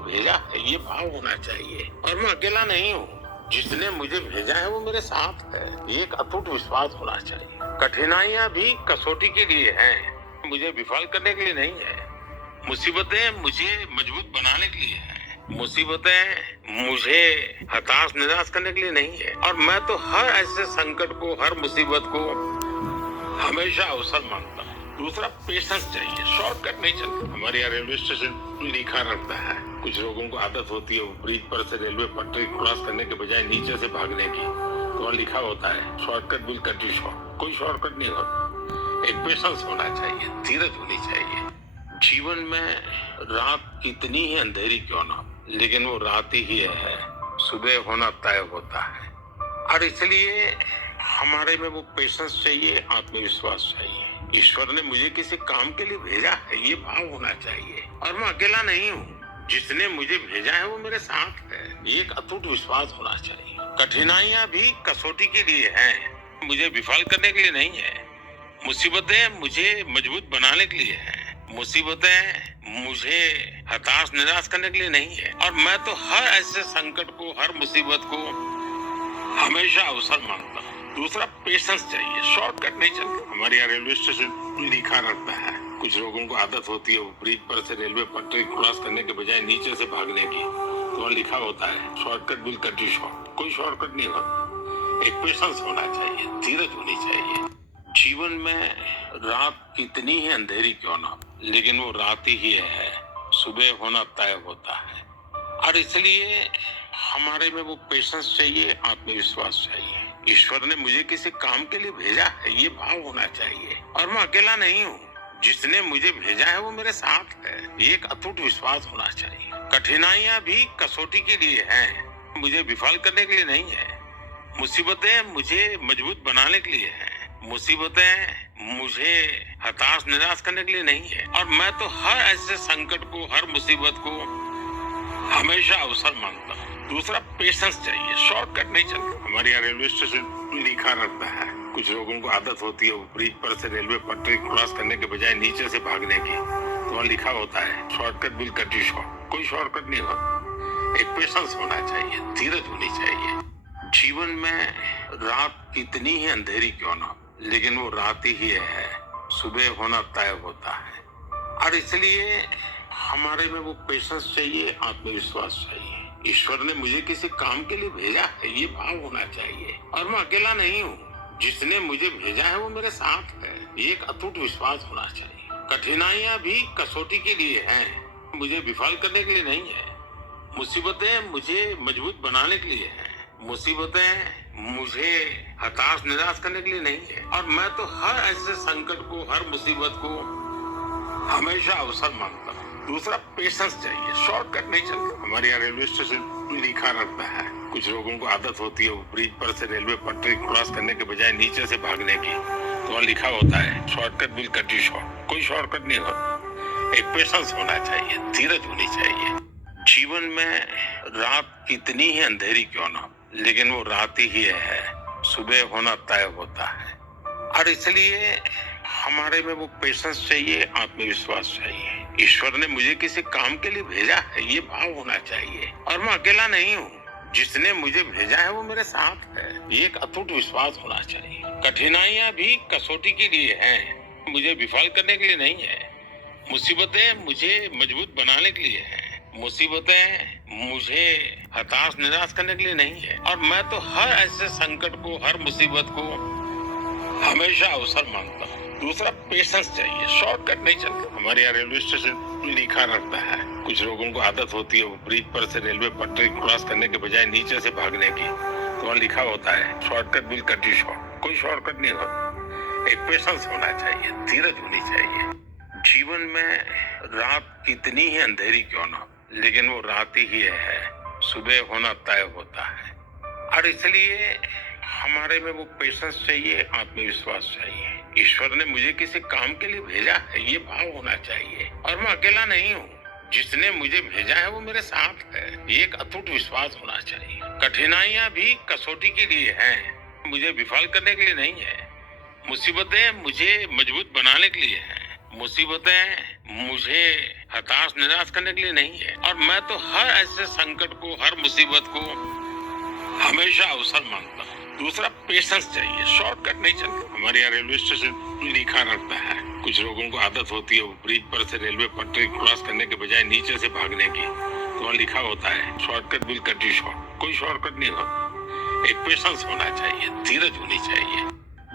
लिए भेजा है, ये भाव होना चाहिए। और मैं अकेला नहीं हूँ, जिसने मुझे भेजा है वो मेरे साथ है, ये एक अटूट विश्वास होना चाहिए। कठिनाइयाँ भी कसौटी के लिए हैं, मुझे विफल करने के लिए नहीं है। मुसीबतें मुझे मजबूत बनाने के लिए हैं, मुसीबतें मुझे हताश निराश करने के लिए नहीं है। और मैं तो हर ऐसे संकट को, हर मुसीबत को हमेशा अवसर मानता हूँ। दूसरा, पेशेंस चाहिए, शॉर्टकट नहीं चलता। हमारे यहाँ रेलवे स्टेशन लिखा रहता है, कुछ लोगों को आदत होती है ब्रिज पर से रेलवे पटरी क्रॉस करने के बजाय नीचे से भागने की, तो वहाँ लिखा होता है shortcut will cut you short. कोई शॉर्टकट नहीं होता, एक पेशेंस होना चाहिए, धीरज होनी चाहिए। जीवन में रात कितनी ही अंधेरी क्यों ना, लेकिन वो रात ही है, सुबह होना तय होता है। और इसलिए हमारे में वो पेशेंस चाहिए, आत्मविश्वास चाहिए। ईश्वर ने मुझे किसी काम के लिए भेजा है, ये भाव होना चाहिए। और मैं अकेला नहीं हूँ, जिसने मुझे भेजा है वो मेरे साथ है, ये एक अटूट विश्वास होना चाहिए। कठिनाइयाँ भी कसौटी के लिए हैं, मुझे विफल करने के लिए नहीं है। मुसीबतें मुझे मजबूत बनाने के लिए हैं, मुसीबतें मुझे हताश निराश करने के लिए नहीं है। और मैं तो हर ऐसे संकट को, हर मुसीबत को हमेशा अवसर मानता हूँ। दूसरा, पेशेंस चाहिए, शॉर्टकट नहीं चलता। हमारे यहाँ रेलवे स्टेशन लिखा रहता है, कुछ लोगों को आदत होती है ब्रिज पर से रेलवे पटरी क्रॉस करने के बजाय नीचे से भागने की, तो वहाँ लिखा होता है shortcut will cut you short. कोई शॉर्टकट नहीं होता, एक पेशेंस होना चाहिए, धीरज होनी चाहिए। जीवन में रात कितनी ही अंधेरी क्यों ना, लेकिन वो रात ही है, सुबह होना तय होता है। और इसलिए हमारे में वो पेशेंस चाहिए, आत्मविश्वास चाहिए। ईश्वर ने मुझे किसी काम के लिए भेजा है, ये भाव होना चाहिए। और मैं अकेला नहीं हूँ, जिसने मुझे भेजा है वो मेरे साथ है, ये एक अटूट विश्वास होना चाहिए। कठिनाइयाँ भी कसौटी के लिए हैं, मुझे विफल करने के लिए नहीं है। मुसीबतें मुझे मजबूत बनाने के लिए हैं, मुसीबतें मुझे हताश निराश करने के लिए नहीं है। और मैं तो हर ऐसे संकट को, हर मुसीबत को हमेशा अवसर मानता हूँ। दूसरा, पेशेंस चाहिए, शॉर्टकट नहीं चलता। हमारे यहाँ रेलवे स्टेशन लिखा रहता है, कुछ लोगों को आदत होती है ब्रिज पर से रेलवे पटरी क्रॉस करने के बजाय नीचे से भागने की, तो वहाँ लिखा होता है shortcut will cut you short. कोई शॉर्टकट नहीं होता, एक पेशेंस होना चाहिए, धीरज होनी चाहिए। जीवन में रात कितनी ही अंधेरी क्यों ना, लेकिन वो रात ही है, सुबह होना तय होता है। और इसलिए हमारे में वो पेशेंस चाहिए, आत्मविश्वास चाहिए। ईश्वर ने मुझे किसी काम के लिए भेजा है, ये भाव होना चाहिए। और मैं अकेला नहीं हूँ, जिसने मुझे भेजा है वो मेरे साथ है, ये एक अटूट विश्वास होना चाहिए। कठिनाइयाँ भी कसौटी के लिए हैं, मुझे विफल करने के लिए नहीं है। मुसीबतें मुझे मजबूत बनाने के लिए हैं, मुसीबतें मुझे हताश निराश करने के लिए नहीं है। और मैं तो हर ऐसे संकट को, हर मुसीबत को हमेशा अवसर मानता हूँ। दूसरा, पेशेंस चाहिए, शॉर्टकट नहीं चलता। हमारे यहाँ रेलवे स्टेशन लिखा रहता है, कुछ लोगों को आदत होती है ब्रिज पर से रेलवे पटरी क्रॉस करने के बजाय नीचे से भागने की, तो वहाँ लिखा होता है shortcut will cut you short. कोई शॉर्टकट नहीं होता, एक पेशेंस होना चाहिए, धीरज होनी चाहिए। जीवन में रात कितनी ही अंधेरी क्यों ना, लेकिन वो रात ही है, सुबह होना तय होता है। और इसलिए हमारे में वो पेशेंस चाहिए, आत्मविश्वास चाहिए। ईश्वर ने मुझे किसी काम के लिए भेजा है, ये भाव होना चाहिए। और मैं अकेला नहीं हूँ, जिसने मुझे भेजा है वो मेरे साथ है, ये एक अटूट विश्वास होना चाहिए। कठिनाइयाँ भी कसौटी के लिए हैं, मुझे विफल करने के लिए नहीं है। मुसीबतें मुझे मजबूत बनाने के लिए हैं, मुसीबतें मुझे हताश निराश करने के लिए नहीं है। और मैं तो हर ऐसे संकट को, हर मुसीबत को हमेशा अवसर मानता हूँ। दूसरा, पेशेंस चाहिए, शॉर्टकट नहीं चलता। हमारे यहाँ रेलवे स्टेशन लिखा रहता है, कुछ लोगों को आदत होती है ब्रिज पर से रेलवे पटरी क्रॉस करने के बजाय नीचे से भागने की, तो वहाँ लिखा होता है shortcut will cut you short. कोई शॉर्टकट नहीं होता, एक पेशेंस होना चाहिए, धीरज होनी चाहिए। जीवन में रात कितनी ही अंधेरी क्यों ना, लेकिन वो रात ही है, सुबह होना तय होता है। और इसलिए हमारे में वो पेशेंस चाहिए, आत्मविश्वास चाहिए। ईश्वर ने मुझे किसी काम के लिए भेजा है, ये भाव होना चाहिए। और मैं अकेला नहीं हूँ, जिसने मुझे भेजा है वो मेरे साथ है, ये एक अटूट विश्वास होना चाहिए। कठिनाइयाँ भी कसौटी के लिए हैं, मुझे विफल करने के लिए नहीं है। मुसीबतें मुझे मजबूत बनाने के लिए हैं, मुसीबतें मुझे हताश निराश करने के लिए नहीं है। और मैं तो हर ऐसे संकट को, हर मुसीबत को हमेशा अवसर मानता हूँ। दूसरा, पेशेंस चाहिए, शॉर्टकट नहीं चलता। हमारे यहाँ रेलवे स्टेशन लिखा रहता है, कुछ लोगों को आदत होती है ब्रिज पर से रेलवे पटरी क्रॉस करने के बजाय नीचे से भागने की, तो वहाँ लिखा होता है shortcut will cut you short. कोई शॉर्टकट नहीं होता। एक पेशेंस होना चाहिए, धीरज होनी चाहिए।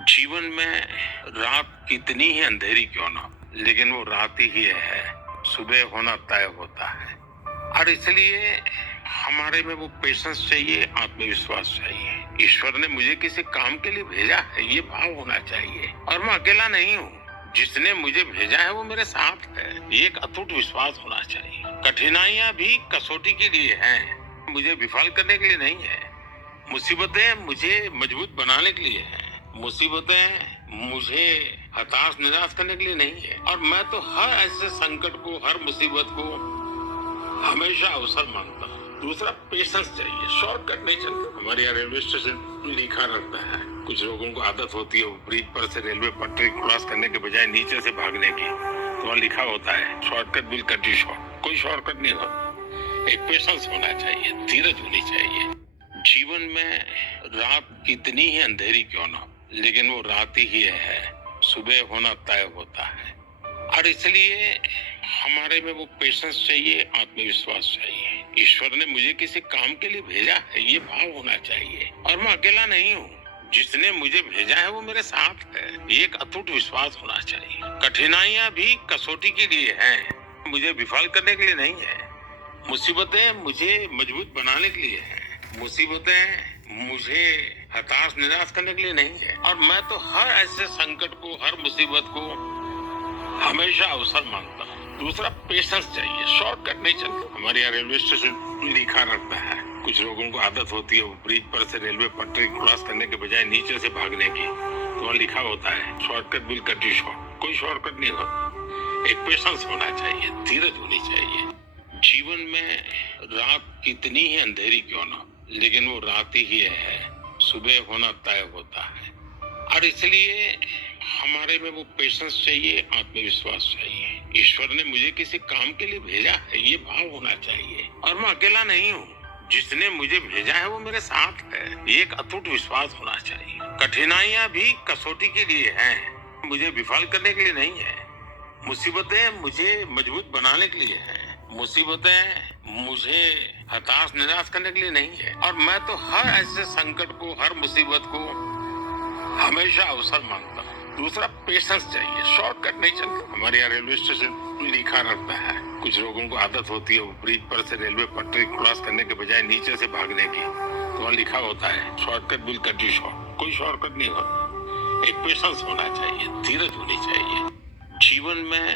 जीवन में रात कितनी ही अंधेरी क्यों ना, लेकिन वो रात ही है, सुबह होना तय होता है। और इसलिए हमारे में वो पेशेंस चाहिए, आत्मविश्वास चाहिए। ईश्वर ने मुझे किसी काम के लिए भेजा है, ये भाव होना चाहिए। और मैं अकेला नहीं हूँ, जिसने मुझे भेजा है वो मेरे साथ है, ये एक अटूट विश्वास होना चाहिए। कठिनाइयां भी कसौटी के लिए हैं, मुझे विफल करने के लिए नहीं है। मुसीबतें मुझे मजबूत बनाने के लिए हैं, मुसीबतें मुझे हताश निराश करने के लिए नहीं है। और मैं तो हर ऐसे संकट को, हर मुसीबत को हमेशा अवसर मानता हूँ। दूसरा, पेशेंस चाहिए, शॉर्टकट नहीं चलता। हमारे यहाँ रेलवे स्टेशन लिखा रहता है, कुछ लोगों को आदत होती है ब्रिज पर से रेलवे पटरी क्रॉस करने के बजाय नीचे से भागने की, तो वहाँ लिखा होता है shortcut will cut you short. कोई शॉर्टकट नहीं होता। एक पेशेंस होना चाहिए, धीरज होनी चाहिए। जीवन में रात कितनी ही अंधेरी क्यों ना, लेकिन वो रात ही है, सुबह होना तय होता है। और इसलिए हमारे में वो पेशेंस चाहिए, आत्मविश्वास चाहिए। ईश्वर ने मुझे किसी काम के लिए भेजा है, ये भाव होना चाहिए। और मैं अकेला नहीं हूँ, जिसने मुझे भेजा है वो मेरे साथ है, ये एक अटूट विश्वास होना चाहिए। कठिनाइयां भी कसौटी के लिए हैं, मुझे विफल करने के लिए नहीं है। मुसीबतें मुझे मजबूत बनाने के लिए हैं, मुसीबतें मुझे हताश निराश करने के लिए नहीं है। और मैं तो हर ऐसे संकट को, हर मुसीबत को हमेशा अवसर मानता हूँ। दूसरा, पेशेंस चाहिए, शॉर्टकट नहीं चलता। हमारे यहाँ रेलवे स्टेशन लिखा रहता है, कुछ लोगों को आदत होती है ब्रिज पर से रेलवे पटरी क्रॉस करने के बजाय नीचे से भागने की, तो वहाँ लिखा होता है shortcut will cut you short. कोई शॉर्टकट नहीं होता। एक पेशेंस होना चाहिए, धीरज होनी चाहिए। जीवन में रात कितनी ही अंधेरी क्यों ना, लेकिन वो रात ही है, सुबह होना तय होता है। और इसलिए हमारे में वो पेशेंस चाहिए, आत्मविश्वास चाहिए। ईश्वर ने मुझे किसी काम के लिए भेजा है, ये भाव होना चाहिए। और मैं अकेला नहीं हूँ, जिसने मुझे भेजा है वो मेरे साथ है, ये एक अटूट विश्वास होना चाहिए। कठिनाइयां भी कसौटी के लिए हैं, मुझे विफल करने के लिए नहीं है। मुसीबतें मुझे मजबूत बनाने के लिए हैं, मुसीबतें मुझे हताश निराश करने के लिए नहीं है। और मैं तो हर ऐसे संकट को, हर मुसीबत को हमेशा अवसर मानता हूँ। दूसरा, पेशेंस चाहिए, शॉर्टकट नहीं चलता। हमारे यहाँ रेलवे स्टेशन लिखा रहता है, कुछ लोगों को आदत होती है ब्रिज पर से रेलवे पटरी क्रॉस करने के बजाय नीचे से भागने की, तो वहाँ लिखा होता है shortcut will cut you short. कोई शॉर्टकट नहीं होता। एक पेशेंस होना चाहिए, धीरज होनी चाहिए। जीवन में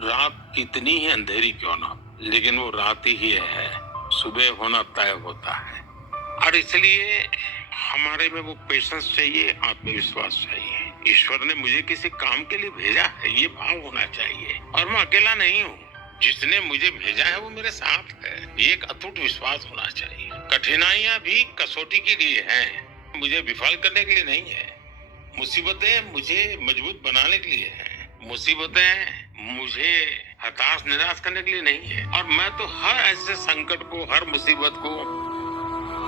रात कितनी ही अंधेरी क्यों ना, लेकिन वो रात ही है, सुबह होना तय होता है। और इसलिए हमारे में वो पेशेंस चाहिए, आत्मविश्वास चाहिए। ईश्वर ने मुझे किसी काम के लिए भेजा है, ये भाव होना चाहिए। और मैं अकेला नहीं हूँ, जिसने मुझे भेजा है वो मेरे साथ है, ये एक अटूट विश्वास होना चाहिए। कठिनाइयां भी कसौटी के लिए हैं, मुझे विफल करने के लिए नहीं है। मुसीबतें मुझे मजबूत बनाने के लिए हैं, मुसीबतें मुझे हताश निराश करने के लिए नहीं है। और मैं तो हर ऐसे संकट को, हर मुसीबत को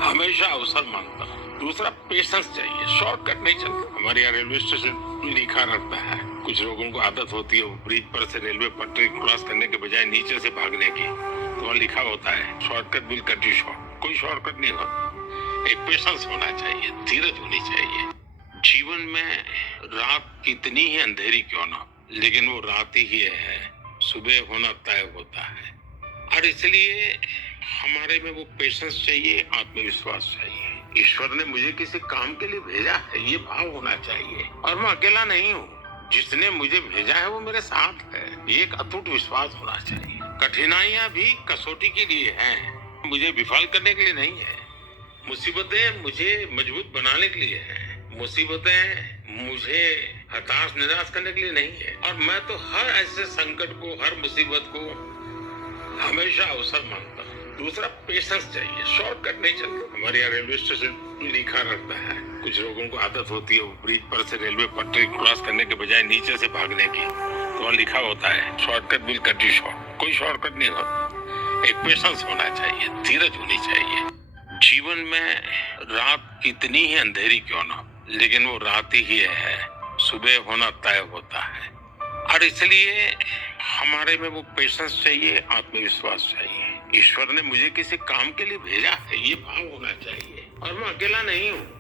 हमेशा अवसर मानता हूँ। दूसरा, पेशेंस चाहिए, शॉर्टकट नहीं चलता। हमारे यहाँ रेलवे स्टेशन लिखा रहता है, कुछ लोगों को आदत होती है ब्रिज पर से रेलवे पटरी क्रॉस करने के बजाय नीचे से भागने की, तो वहाँ लिखा होता है shortcut will cut you short. कोई शॉर्टकट नहीं होता। एक पेशेंस होना चाहिए, धीरज होनी चाहिए। जीवन में रात कितनी ही अंधेरी क्यों ना, लेकिन वो रात ही है, सुबह होना तय होता है। और इसलिए हमारे में वो पेशेंस चाहिए, आत्मविश्वास चाहिए। ईश्वर ने मुझे किसी काम के लिए भेजा है, ये भाव होना चाहिए। और मैं अकेला नहीं हूँ, जिसने मुझे भेजा है वो मेरे साथ है, ये एक अटूट विश्वास होना चाहिए। कठिनाइयां भी कसौटी के लिए हैं, मुझे विफल करने के लिए नहीं है। मुसीबतें मुझे मजबूत बनाने के लिए हैं, मुसीबतें मुझे हताश निराश करने के लिए नहीं है। और मैं तो हर ऐसे संकट को, हर मुसीबत को हमेशा अवसर मानता हूँ। दूसरा, पेशेंस चाहिए, शॉर्टकट नहीं चलता। हमारे यहाँ रेलवे स्टेशन लिखा रहता है, कुछ लोगों को आदत होती है ब्रिज पर से रेलवे पटरी क्रॉस करने के बजाय नीचे से भागने की, तो वहाँ लिखा होता है shortcut will cut you short. कोई शॉर्टकट नहीं होता। एक पेशेंस होना चाहिए, धीरज होनी चाहिए। जीवन में रात कितनी ही अंधेरी क्यों ना हो, लेकिन वो रात ही है, सुबह होना तय होता है। और इसलिए हमारे में वो पेशेंस चाहिए, आत्मविश्वास चाहिए। ईश्वर ने मुझे किसी काम के लिए भेजा है, ये भाव होना चाहिए। और मैं अकेला नहीं हूँ।